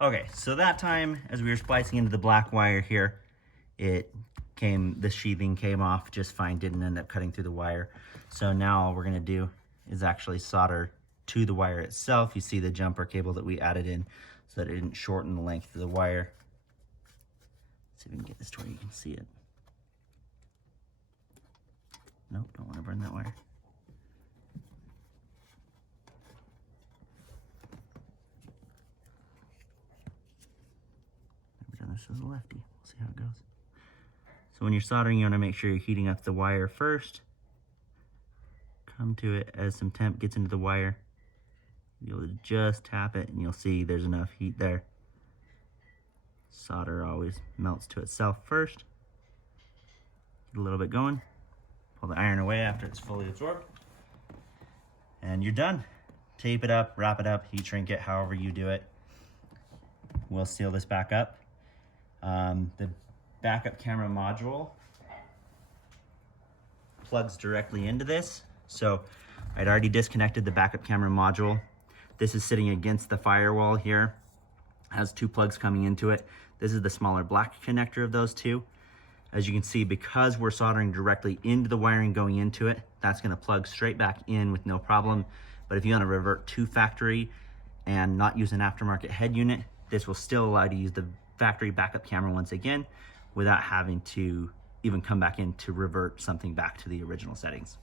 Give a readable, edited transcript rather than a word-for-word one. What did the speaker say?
Okay, so that time as we were splicing into the black wire here, the sheathing came off just fine, didn't end up cutting through the wire. So now all we're gonna do is actually solder to the wire itself. You see the jumper cable that we added in so that it didn't shorten the length of the wire. Let's see if we can get this to where you can see it. Nope, don't wanna burn that wire. Never done this as a lefty. We'll see how it goes. So when you're soldering, you want to make sure you're heating up the wire first. Come to it as some temp gets into the wire. You'll just tap it and you'll see there's enough heat there. Solder always melts to itself first. Get a little bit going. Pull the iron away after it's fully absorbed. And you're done. Tape it up, wrap it up, heat shrink it, however you do it. We'll seal this back up. The backup camera module plugs directly into this. So I'd already disconnected the backup camera module. This is sitting against the firewall here. Has two plugs coming into it. This is the smaller black connector of those two. As you can see, because we're soldering directly into the wiring going into it, that's gonna plug straight back in with no problem. But if you wanna revert to factory and not use an aftermarket head unit, this will still allow you to use the factory backup camera once again without having to even come back in to revert something back to the original settings.